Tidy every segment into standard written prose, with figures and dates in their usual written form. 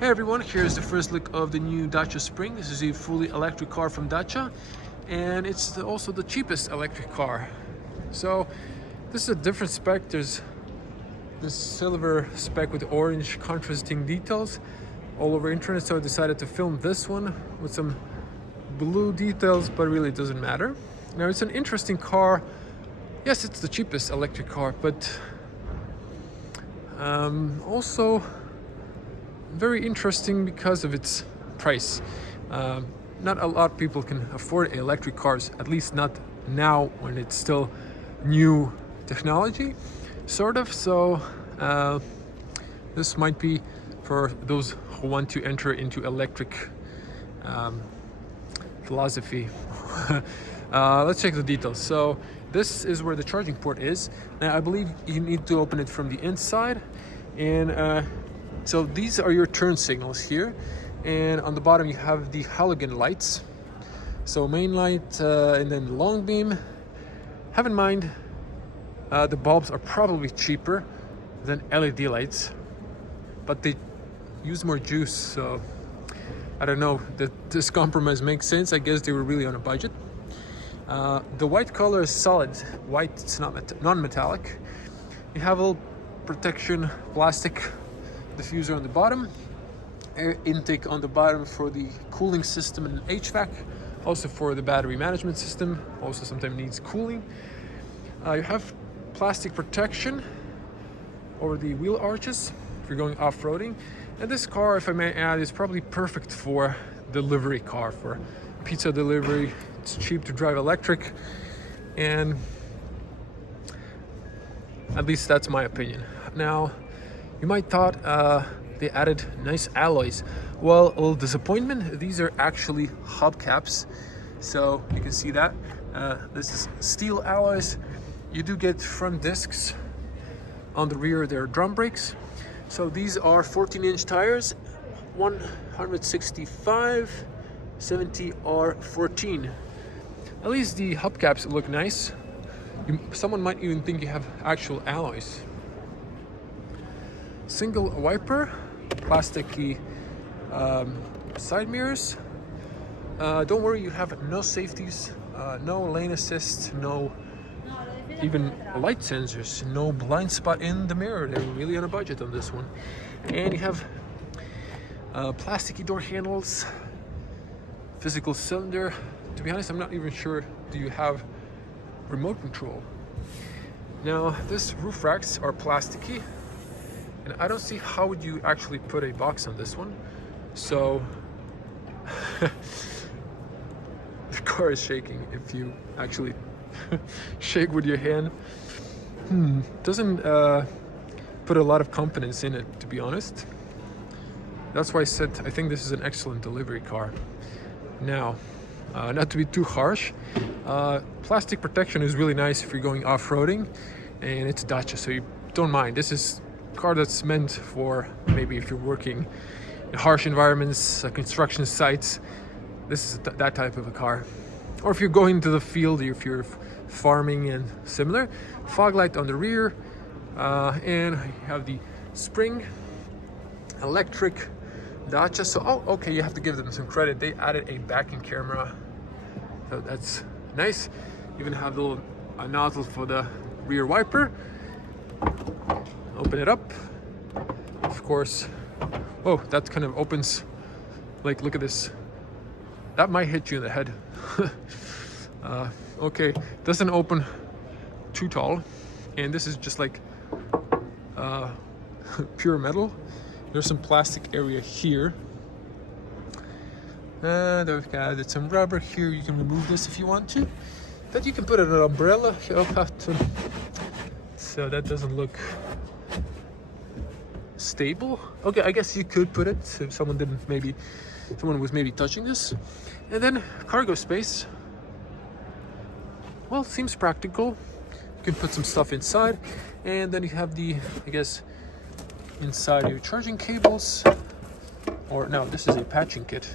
Hey everyone, here's the first look of the new Dacia Spring. This is a fully electric car from Dacia, and it's also the cheapest electric car. So this is a different spec. There's this silver spec with orange contrasting details all over internet, so I decided to film this one with some blue details, but really it doesn't matter. Now it's an interesting car. Yes, it's the cheapest electric car, but also very interesting because of its price. Not a lot of people can afford electric cars, at least not now when it's still new technology, sort of. So this might be for those who want to enter into electric philosophy. Let's check the details. So this is where the charging port is. Now I believe you need to open it from the inside, and so these are your turn signals here, and on the bottom you have the halogen lights. So main light and then long beam. Have in mind the bulbs are probably cheaper than LED lights, but they use more juice, so I don't know that this compromise makes sense. I guess they were really on a budget. The white color is solid white, it's not non-metallic. You have a little protection plastic diffuser on the bottom, air intake on the bottom for the cooling system and HVAC, also for the battery management system, also sometimes needs cooling. You have plastic protection over the wheel arches if you're going off-roading. And this car, if I may add, is probably perfect for delivery car, for pizza delivery. It's cheap to drive electric, and at least that's my opinion. Now, you might thought they added nice alloys. Well, a little disappointment. These are actually hubcaps, so you can see that. This is steel alloys. You do get front discs. On the rear, there are drum brakes. So these are 14-inch tires, 165 70 R14. At least the hubcaps look nice. Someone might even think you have actual alloys. Single wiper, plasticky side mirrors. Don't worry, you have no safeties, no lane assist, no even light sensors, no blind spot in the mirror. They're really on a budget on this one. And you have plasticky door handles, physical cylinder. To be honest, I'm not even sure, do you have remote control? Now, this roof racks are plasticky, and I don't see how would you actually put a box on this one. So the car is shaking if you actually shake with your hand. Doesn't put a lot of confidence in it, to be honest. That's why I said I think this is an excellent delivery car. Now, not to be too harsh, plastic protection is really nice if you're going off-roading, and it's Dacia, so you don't mind. This is a car that's meant for maybe if you're working in harsh environments, construction sites. This is that type of a car. Or if you're going to the field, if you're farming and similar. Fog light on the rear, and you have the Spring Electric Dacia. So, oh, okay, you have to give them some credit. They added a backing camera, so that's nice. Even have the little nozzle for the rear wiper. Open it up. Of course. Oh, that kind of opens. Like, look at this. That might hit you in the head. Okay, doesn't open too tall, and this is just like pure metal. There's some plastic area here, and I've got some rubber here. You can remove this if you want to, but you can put it in an umbrella. You'll have to, so that doesn't look stable. Okay, I guess you could put it if someone was maybe touching this. And then cargo space. Well, seems practical. You can put some stuff inside, and then you have the, I guess, inside your charging cables, or no, this is a patching kit.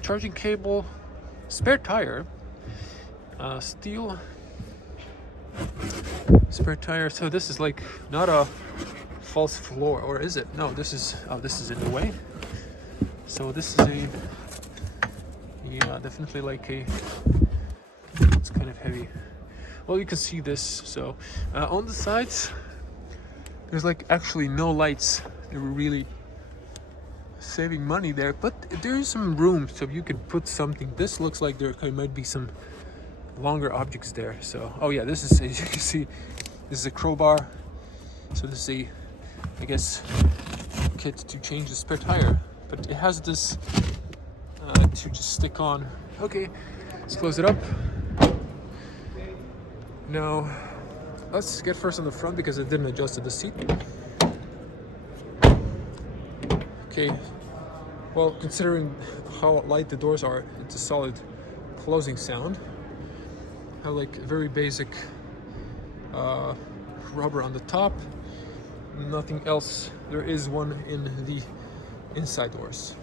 Charging cable, spare tire, steel spare tire. So this is like not a false floor, or is it? No, this is in the way. So this is a, yeah, definitely like a, it's kind of heavy. Well, you can see this. So on the sides, there's like actually no lights. They were really saving money there, but there is some room so you could put something. This looks like there might be some longer objects there. So, oh yeah, this is, as you can see, this is a crowbar. So this is a, I guess, kit to change the spare tire, but it has this to just stick on. Okay, let's close it up. Now, let's get first on the front because I didn't adjust the seat. Okay, well, considering how light the doors are, it's a solid closing sound. I have like very basic rubber on the top, nothing else. There is one in the inside doors.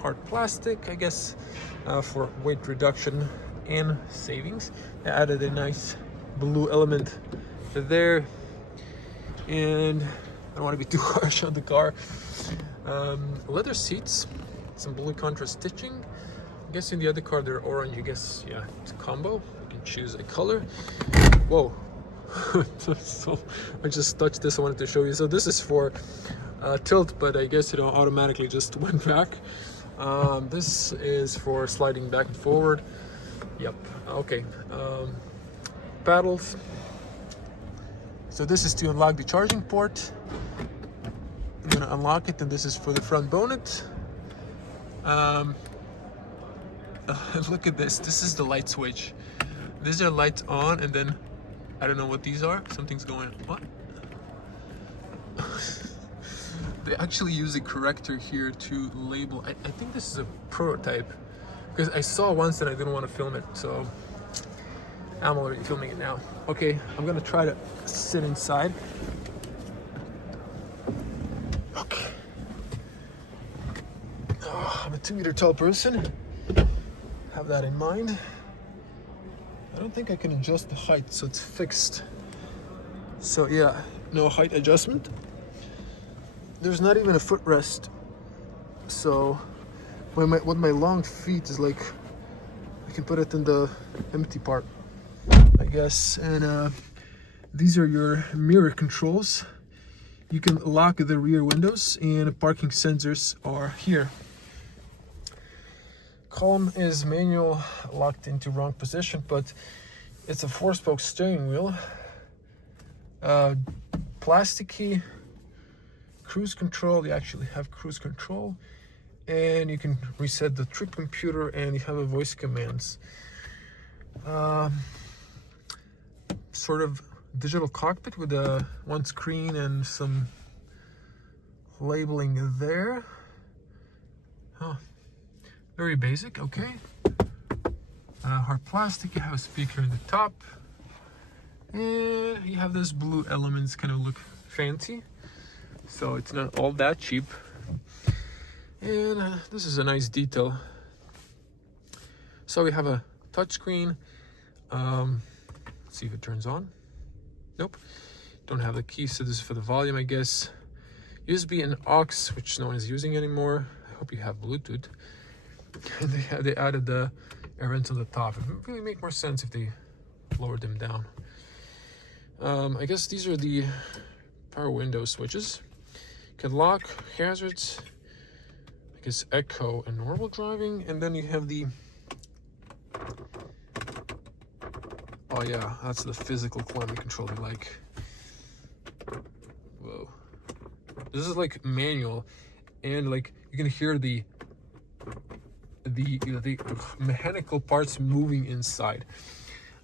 Hard plastic, I guess, for weight reduction and savings. I added a nice blue element there, and I don't want to be too harsh on the car. Leather seats, some blue contrast stitching. I guess in the other car they're orange. I guess, yeah, it's a combo. You can choose a color. Whoa. So I just touched this. I wanted to show you. So this is for tilt, but I guess, you know, automatically just went back. This is for sliding back and forward. Yep. Okay. Paddles. So this is to unlock the charging port. I'm gonna unlock it, and this is for the front bonnet. Look at this. This is the light switch. These are lights on, and then I don't know what these are. Something's going on. What? They actually use a corrector here to label. I think this is a prototype because I saw once and I didn't want to film it, so I'm already filming it now. Okay, I'm gonna try to sit inside. Okay. Oh, I'm a 2-meter tall person. Have that in mind. I don't think I can adjust the height, so it's fixed. So yeah, no height adjustment. There's not even a footrest. So with my long feet is like, I can put it in the empty part, I guess. And these are your mirror controls. You can lock the rear windows, and parking sensors are here. Column is manual, locked into wrong position, but it's a 4-spoke steering wheel. Plasticky cruise control. You actually have cruise control, and you can reset the trip computer, and you have a voice commands. Sort of digital cockpit with one screen and some labeling there. Huh. Very basic. Okay. Hard plastic. You have a speaker in the top, and you have this blue elements, kind of look fancy, so it's not all that cheap. And this is a nice detail. So we have a touchscreen. Let's see if it turns on. Nope. Don't have the keys, so this is for the volume, I guess. USB and aux, which no one is using anymore. I hope you have Bluetooth. And they added the air vents on the top. It would really make more sense if they lowered them down. I guess these are the power window switches. You can lock, hazards, I guess echo and normal driving, and then you have the, oh yeah, that's the physical climate control you like. Whoa. This is like manual, and like you can hear the mechanical parts moving inside.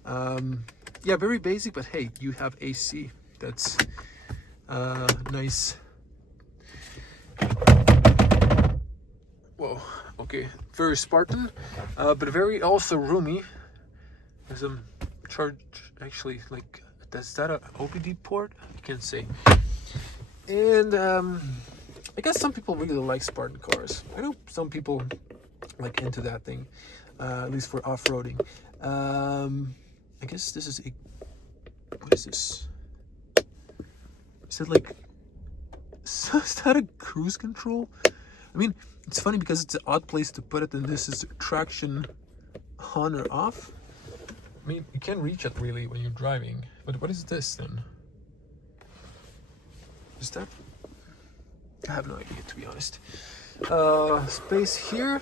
Yeah, very basic, but hey, you have AC. That's nice. Whoa, okay, very Spartan, but very also roomy. There's a charge, actually, like, is that a OBD port? I can't say. And I guess some people really like Spartan cars. I know some people like into that thing, at least for off-roading. I guess this is a, what is this? Is it like So is that a cruise control? I mean, it's funny because it's an odd place to put it, and this is traction on or off. I mean, you can't reach it really when you're driving. But what is this then? Is that? I have no idea, to be honest. Space here.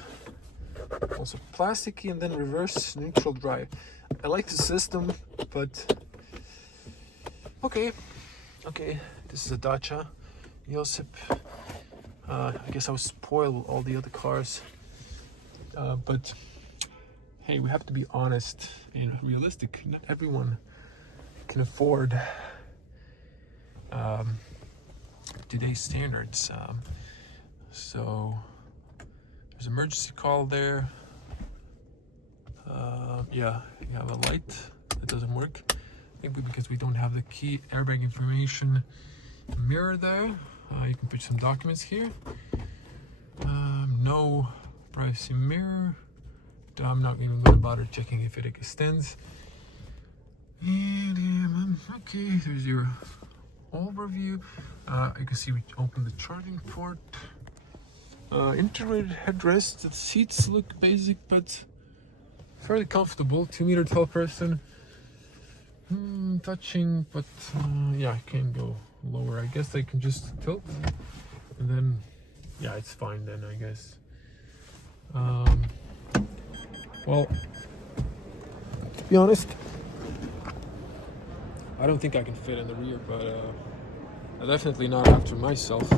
Also plasticky, and then reverse neutral drive. I like the system, but okay. This is a Dacia Josip. I guess I was spoiled with all the other cars, but hey, we have to be honest and realistic. Not everyone can afford today's standards. So there's emergency call there. Yeah, you have a light that doesn't work. Maybe because we don't have the key airbag information mirror there. You can put some documents here. No privacy mirror. I'm not even going to bother checking if it extends. And okay, there's your overview. You can see we open the charging port. Integrated headrest. The seats look basic, but fairly comfortable. 2 meter tall person. Touching, but yeah, I can go lower. I guess I can just tilt, and then yeah, it's fine then, I guess. Well, to be honest, I don't think I can fit in the rear, but definitely not after myself.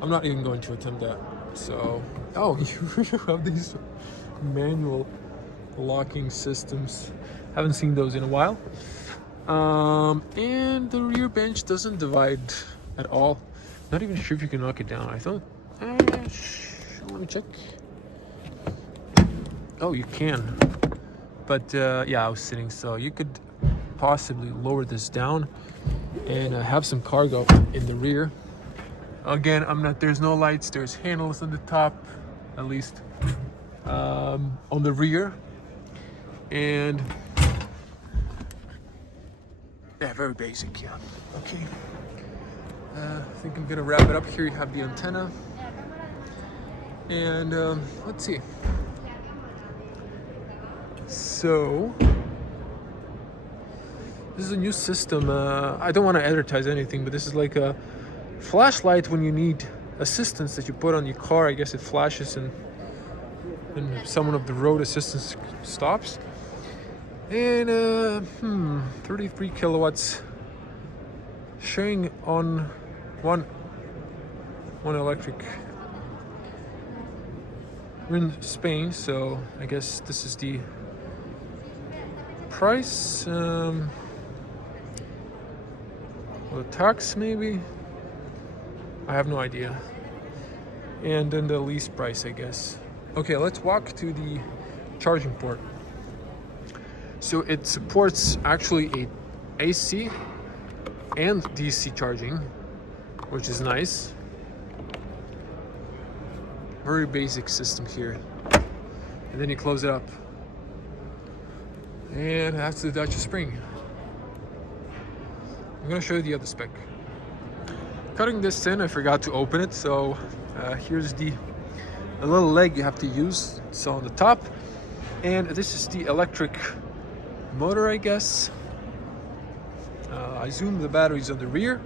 I'm not even going to attempt that. So, oh, you have these manual locking systems. Haven't seen those in a while. And the rear bench doesn't divide at all. Not even sure if you can knock it down. I thought, let me check. Oh, you can. But yeah, I was sitting, so you could possibly lower this down and have some cargo in the rear. Again, there's no lights. There's handles on the top, at least on the rear. And yeah, very basic, yeah. Okay. I think I'm gonna wrap it up here. You have the antenna. And let's see. So this is a new system. I don't want to advertise anything, but this is like a flashlight when you need assistance that you put on your car. I guess it flashes and someone of the road assistance stops. And 33 kilowatts, showing on one electric. We're in Spain, so I guess this is the price. Well, the tax maybe, I have no idea. And then the lease price, I guess. Okay, let's walk to the charging port. So it supports actually a AC and DC charging, which is nice. Very basic system here. And then you close it up. And that's the Dacia Spring. I'm gonna show you the other spec. Cutting this in, I forgot to open it, so here's the little leg you have to use. It's on the top. And this is the electric motor, I guess. I zoomed the batteries on the rear,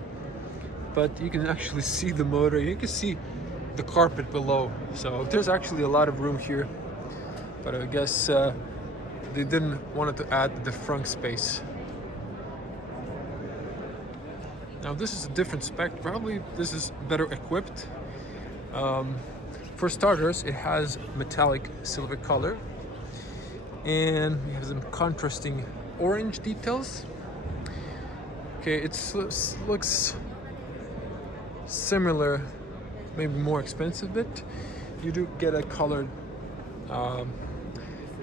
but you can actually see the motor. You can see the carpet below, so there's actually a lot of room here, but I guess they didn't want to add the front space. Now this is a different spec. Probably this is better equipped. For starters, it has metallic silver color, and we have some contrasting orange details. Okay, it looks similar, maybe more expensive bit. You do get a colored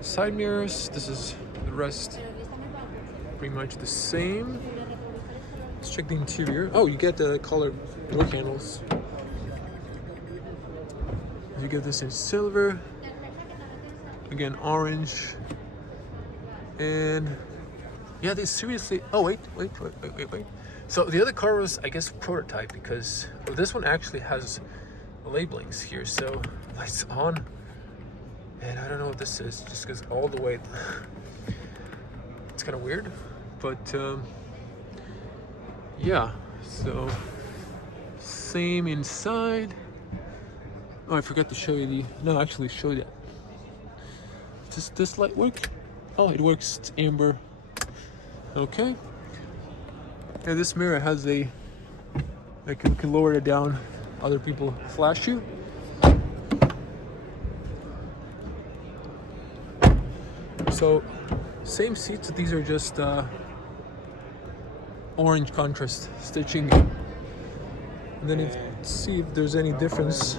side mirrors. This is the rest, pretty much the same. Let's check the interior. Oh, you get the colored door handles. You get this in silver, again orange, and yeah, they seriously. Oh wait. So the other car was, I guess, prototype, because this one actually has labelings here. So lights on, and I don't know what this is. Just goes all the way. It's kind of weird, but yeah. So same inside. Oh, I forgot to show you the. No, actually, show you that. Does this light work? Oh, it works. It's amber. Okay. And this mirror has a, like, you can lower it down, other people flash you. So same seats, these are just orange contrast stitching. And then let's see if there's any difference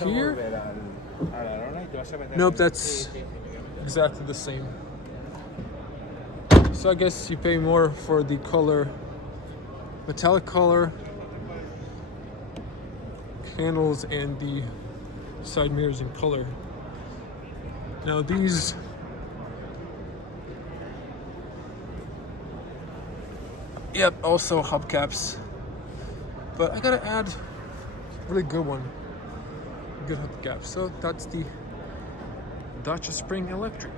here. Nope, that's exactly the same. So I guess you pay more for the color, metallic color, panels, and the side mirrors in color. Now these, yep, also hubcaps, but I gotta add a really good one, good hubcap. So that's the Dacia Spring Electric.